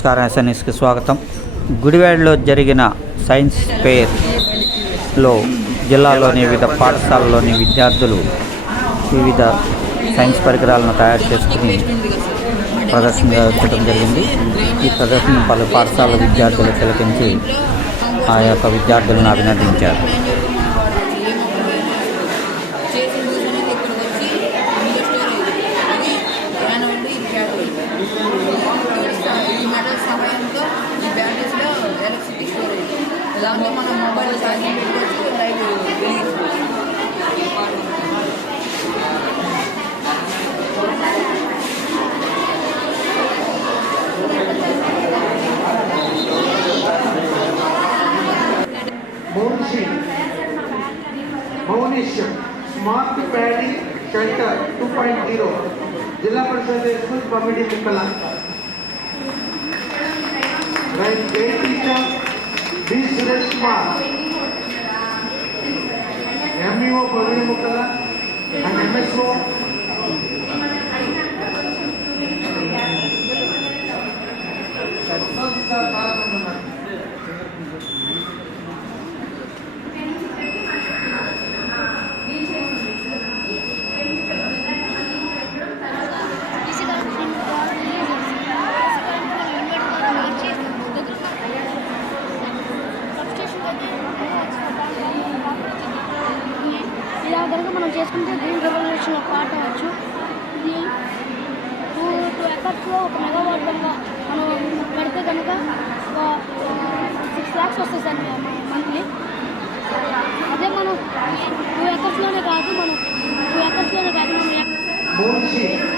నమస్కారం ఎస్ఎన్ఎస్కి స్వాగతం. గుడివాడలో జరిగిన సైన్స్ ఫెయిర్లో జిల్లాలోని వివిధ పాఠశాలలోని విద్యార్థులు వివిధ సైన్స్ పరికరాలను తయారు చేసుకుని ప్రదర్శించడం జరిగింది. ఈ ప్రదర్శన పలు పాఠశాల విద్యార్థులు తిలకించి ఆ యొక్క విద్యార్థులను అభినందించారు. మొబైల్ ఛార్జింగ్ పెట్టుకోవచ్చు light వెలిగించుకోవచ్చు మౌన్షి Mounish smart paddy shelter two point zero zilla parishad school Kumar MEO Praveen ముక్కల? అండ్ ఎంఎస్ఓ DC కనుక మనం చేసుకుంటే గ్రీన్ రెవల్యూషన్ ఒక పాట అవచ్చు. ఇది టూ టూ ఎకర్స్లో ఒక మెగావాట్ కనుక మనం పెడితే కనుక ఒక సిక్స్ ల్యాక్స్ వస్తుంది సార్ మంత్లీ అదే మనం టూ ఎకర్స్లోనే కాదు మనం టూ ఎకర్స్లోనే కాదు మనం